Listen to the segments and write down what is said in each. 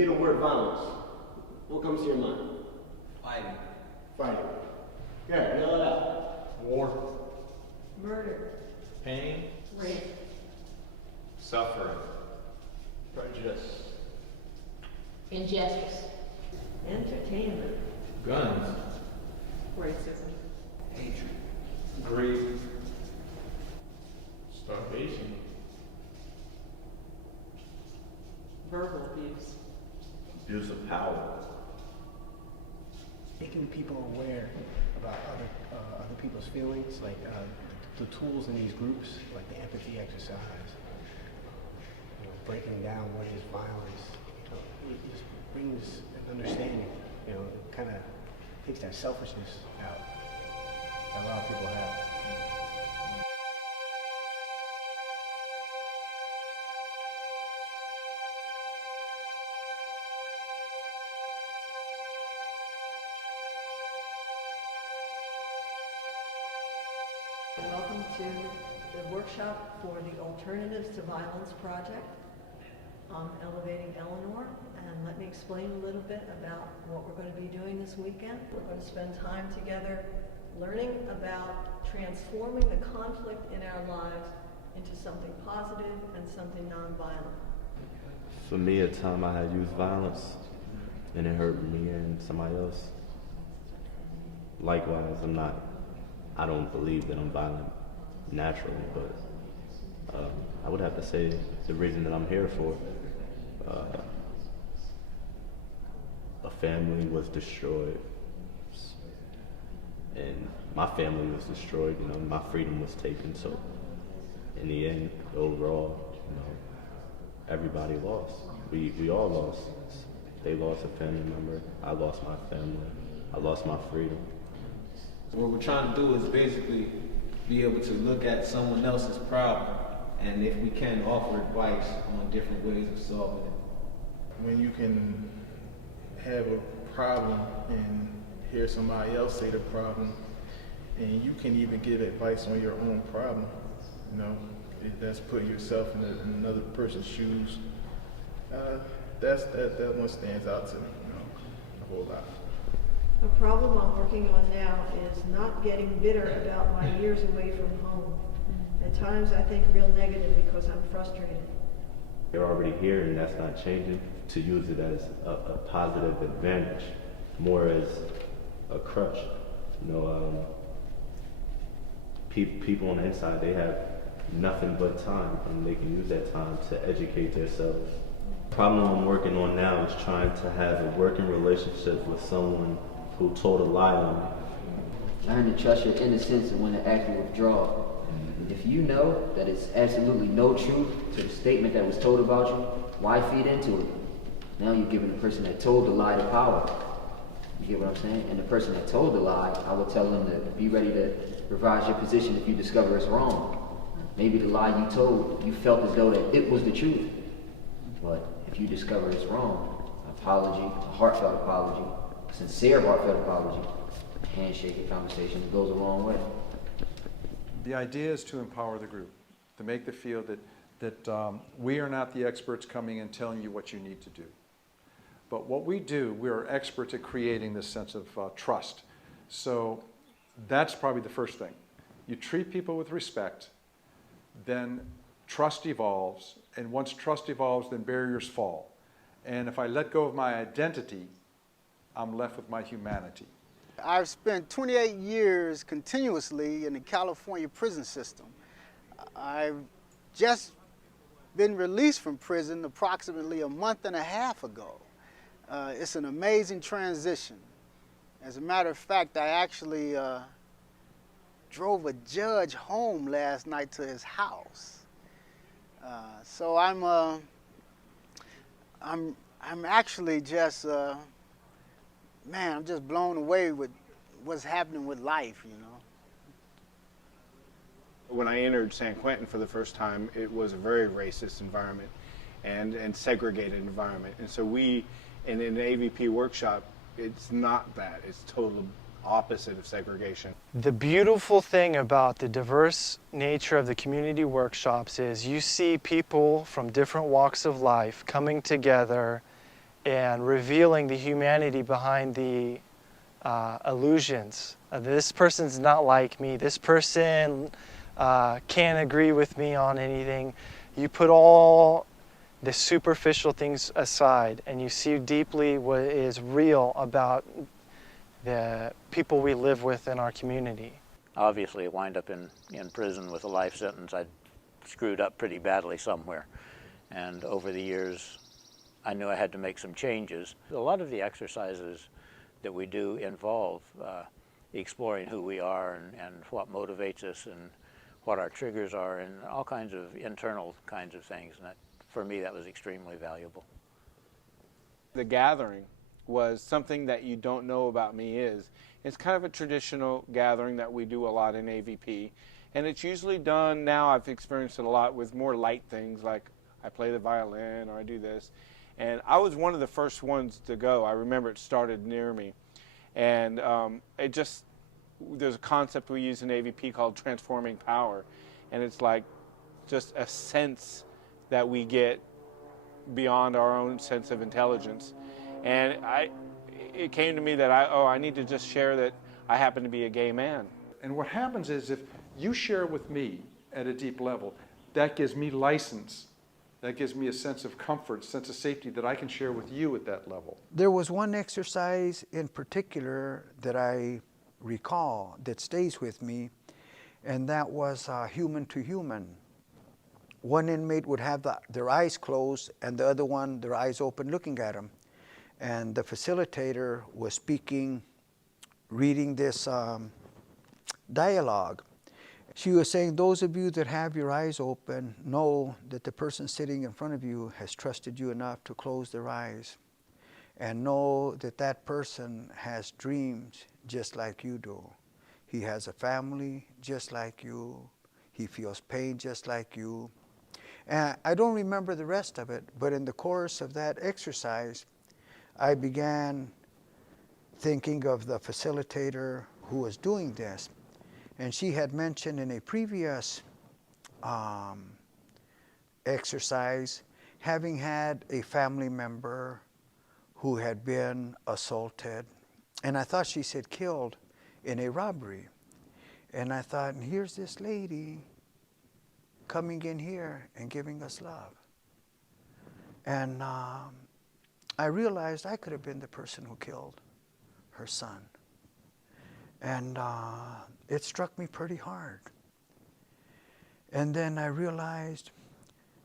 hear the word violence, what comes to your mind? Fighting. Fighting. Yeah, yell it out. War. Murder. Pain. Rape. Suffering. Prejudice. Injustice. Entertainment. Guns. Racism. Hatred. Greed. Starvation. Verbal abuse. Abuse of power. Making people aware about other people's feelings, like the tools in these groups, like the empathy exercise, breaking down what is violence, it just brings an understanding, kind of takes that selfishness out that a lot of people have. Welcome to the workshop for the Alternatives to Violence project. I'm elevating Eleanor, and let me explain a little bit about what we're going to be doing this weekend. We're going to spend time together learning about transforming the conflict in our lives into something positive and something nonviolent. For me, a time I had used violence and it hurt me and somebody else. Likewise, I don't believe that I'm violent naturally, but I would have to say the reason that I'm here for. A family was destroyed, and my family was destroyed. My freedom was taken. So, in the end, overall, everybody lost. We all lost. They lost a family member. I lost my family. I lost my freedom. What we're trying to do is basically be able to look at someone else's problem, and if we can, offer advice on different ways of solving it. When you can have a problem and hear somebody else say the problem, and you can even give advice on your own problem, that's putting yourself in another person's shoes. That one stands out to me, a whole lot. A problem I'm working on now is not getting bitter about my years away from home. At times I think real negative because I'm frustrated. You're already here, and that's not changing. To use it as a positive advantage, more as a crutch. People on the inside, they have nothing but time, and they can use that time to educate themselves. The problem I'm working on now is trying to have a working relationship with someone who told a lie on me. Learn to trust your innocence and when to act and withdraw. If you know that it's absolutely no truth to the statement that was told about you, why feed into it? Now you're giving the person that told the lie the power. You get what I'm saying? And the person that told the lie, I will tell them to be ready to revise your position if you discover it's wrong. Maybe the lie you told, you felt as though that it was the truth. But if you discover it's wrong, an apology, a heartfelt apology, a sincere heartfelt apology, a handshake, a conversation, it goes a long way. The idea is to empower the group, to make them feel that we are not the experts coming and telling you what you need to do. But what we do, we are experts at creating this sense of trust. So that's probably the first thing. You treat people with respect, then trust evolves, and once trust evolves, then barriers fall. And if I let go of my identity, I'm left with my humanity. I've spent 28 years continuously in the California prison system. I've just been released from prison approximately a month and a half ago. It's an amazing transition. As a matter of fact, I actually drove a judge home last night to his house. So I'm actually just, man, I'm just blown away with what's happening with life, When I entered San Quentin for the first time, it was a very racist environment and segregated environment. And so we, in the AVP workshop, it's not that. It's total opposite of segregation. The beautiful thing about the diverse nature of the community workshops is you see people from different walks of life coming together and revealing the humanity behind the illusions. This person's not like me. This person can't agree with me on anything. You put all the superficial things aside and you see deeply what is real about the people we live with in our community. Obviously, I wind up in prison with a life sentence. I screwed up pretty badly somewhere. And over the years, I knew I had to make some changes. A lot of the exercises that we do involve exploring who we are and what motivates us and what our triggers are and all kinds of internal kinds of things. And that, for me, that was extremely valuable. The gathering was something that you don't know about me is. It's kind of a traditional gathering that we do a lot in AVP. And it's usually done, now I've experienced it a lot, with more light things like I play the violin or I do this. And I was one of the first ones to go. I remember it started near me. And there's a concept we use in AVP called transforming power. And it's like just a sense that we get beyond our own sense of intelligence. And it came to me that I need to just share that I happen to be a gay man. And what happens is if you share with me at a deep level, that gives me license. That gives me a sense of comfort, sense of safety that I can share with you at that level. There was one exercise in particular that I recall that stays with me, and that was human to human. One inmate would have their eyes closed and the other one, their eyes open looking at them. And the facilitator was speaking, reading this dialogue. She was saying, those of you that have your eyes open know that the person sitting in front of you has trusted you enough to close their eyes. And know that that person has dreams just like you do. He has a family just like you. He feels pain just like you. And I don't remember the rest of it, but in the course of that exercise, I began thinking of the facilitator who was doing this. And she had mentioned in a previous exercise having had a family member who had been assaulted. And I thought she said killed in a robbery. And I thought, here's this lady coming in here and giving us love. And I realized I could have been the person who killed her son. And it struck me pretty hard. And then I realized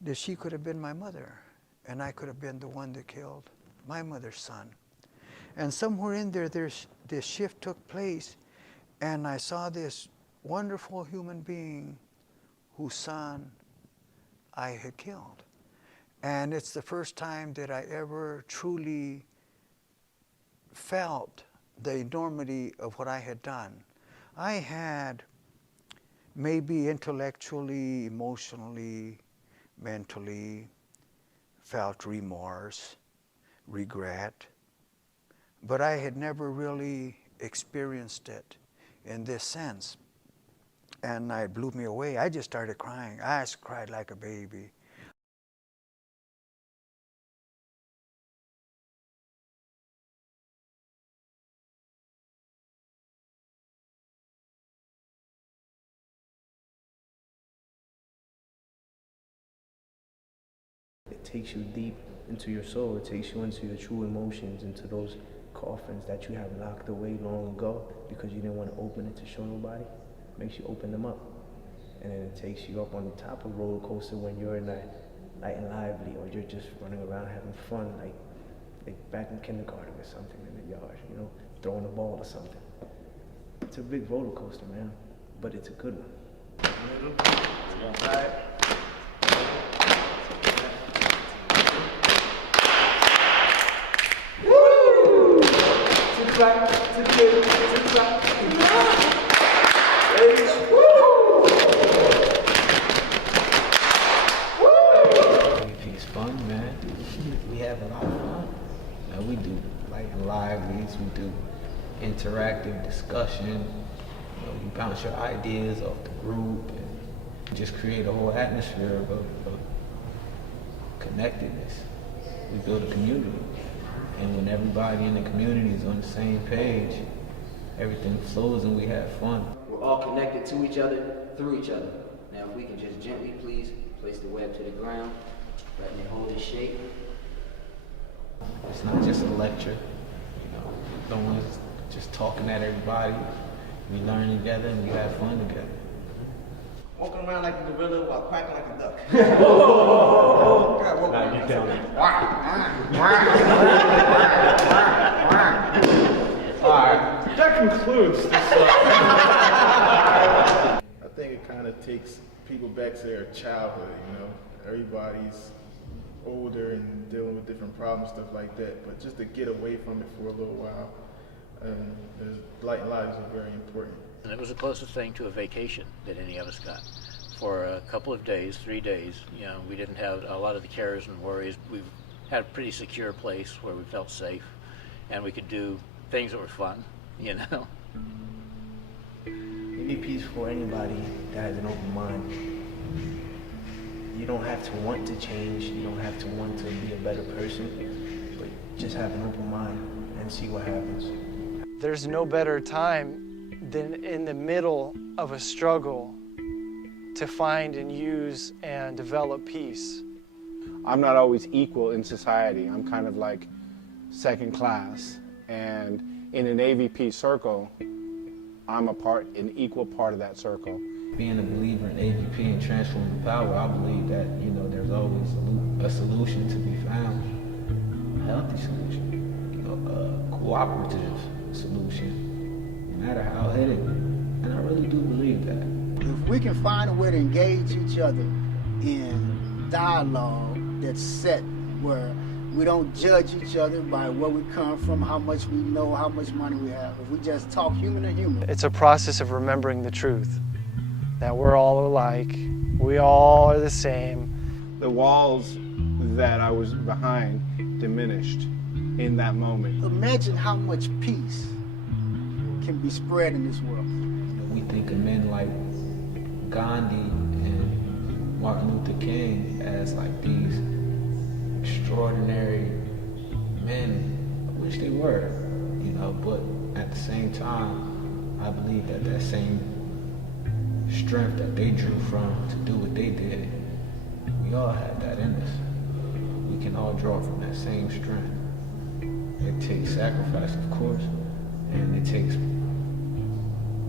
that she could have been my mother, and I could have been the one that killed my mother's son. And somewhere in there, this shift took place, and I saw this wonderful human being whose son I had killed. And it's the first time that I ever truly felt the enormity of what I had done. I had maybe intellectually, emotionally, mentally felt remorse, regret, but I had never really experienced it in this sense. And it blew me away. I just started crying. I cried like a baby. It takes you deep into your soul. It takes you into your true emotions, into those coffins that you have locked away long ago because you didn't want to open it to show nobody. It makes you open them up. And then it takes you up on the top of a roller coaster when you're in that light and lively, or you're just running around having fun, like back in kindergarten or something in the yard, you know, throwing a ball or something. It's a big roller coaster, man, but it's a good one. It's fun, man. We have a lot of fun. Man, we do like lives, we do interactive discussion. You know, you bounce your ideas off the group and just create a whole atmosphere of connectedness. We build a community. everybody in the community is on the same page, everything flows and we have fun. We're all connected to each other, through each other. Now, if we can just gently, please, place the web to the ground, letting it hold its shape. It's not just a lecture, no one's just talking at everybody. We learn together and we have fun together. Walking around like a gorilla while quacking like a duck. Nah, get down there. Alright, that concludes this. I think it kind of takes people back to their childhood, Everybody's older and dealing with different problems, stuff like that. But just to get away from it for a little while, light lives are very important. And it was the closest thing to a vacation that any of us got. For a couple of days, 3 days, we didn't have a lot of the cares and worries. We had a pretty secure place where we felt safe, and we could do things that were fun, EVP is for anybody that has an open mind. You don't have to want to change, you don't have to want to be a better person, but just have an open mind and see what happens. There's no better time than in the middle of a struggle to find and use and develop peace. I'm not always equal in society. I'm kind of like second class. And in an AVP circle, I'm an equal part of that circle. Being a believer in AVP and transforming power, I believe that, there's always a solution to be found. A healthy solution, a cooperative solution, no matter how hidden. And I really do believe that. If we can find a way to engage each other in dialogue that's set where we don't judge each other by where we come from, how much we know, how much money we have. If we just talk human to human. It's a process of remembering the truth, that we're all alike, we all are the same. The walls that I was behind diminished in that moment. Imagine how much peace can be spread in this world. We think of men like Gandhi and Martin Luther King as like these extraordinary men, which they were, but at the same time, I believe that same strength that they drew from to do what they did, we all have that in us. We can all draw from that same strength. It takes sacrifice, of course, and it takes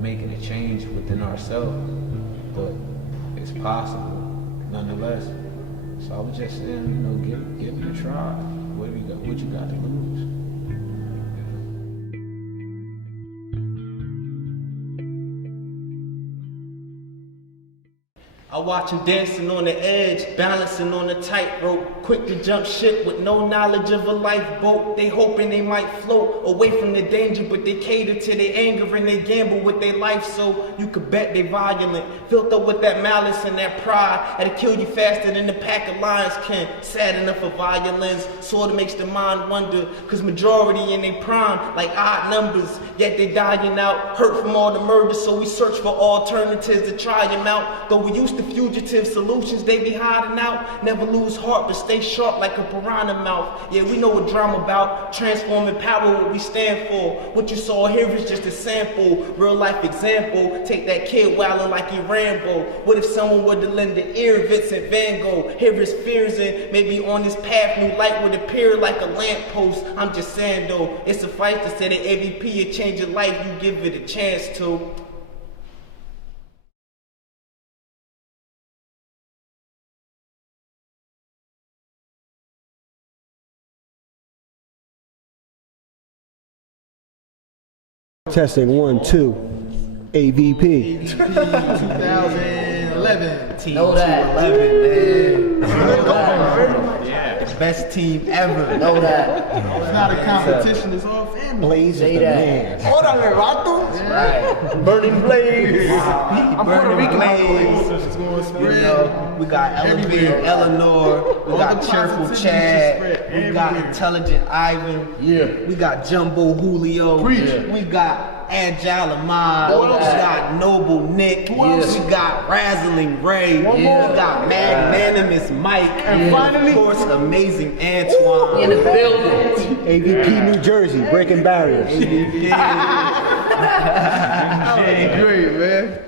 making a change within ourselves, but it's possible nonetheless. So I was just saying, give it a try. What you got to lose? I watch him dancing on the edge, balancing on a tightrope, quick to jump ship with no knowledge of a lifeboat. They hoping they might float away from the danger, but they cater to their anger and they gamble with their life, so you could bet they violent. Filled up with that malice and that pride, that'll kill you faster than the pack of lions can. Sad enough for violence, sorta makes the mind wonder, cause majority in their prime, like odd numbers, yet they dying out, hurt from all the murder, so we search for alternatives to try them out. Though we used to fugitive solutions, they be hiding out. Never lose heart, but stay sharp like a piranha mouth. Yeah, we know what drama about. Transforming power, what we stand for. What you saw here is just a sample, real life example. Take that kid wildin' like he Rambo. What if someone were to lend an ear, Vincent Van Gogh? Hear his fears and maybe on this path, new light would appear like a lamppost. I'm just saying though, it's suffice to say that AVP will change your life, you give it a chance to. Testing 1, 2. AVP. 2011. Team Know that. 211, man. Yeah. The best team ever. Know that. It's not a competition, it's all family. Blaze is Say the that. man. Órale, vato. Right. Burning Blaze. I'm Burning Puerto Rican, Blaze. It's going to spread. We got Elevated Eleanor. We got Cheerful Chad. We got Intelligent Ivan. Yeah. We got Jumbo Julio. We got Agile Ahmad. We got Noble Nick. We got Razzling Ray. We got Magnanimous Mike. And finally, of course, Amazing Antoine. In the building. AVP New Jersey, breaking barriers. Great, man.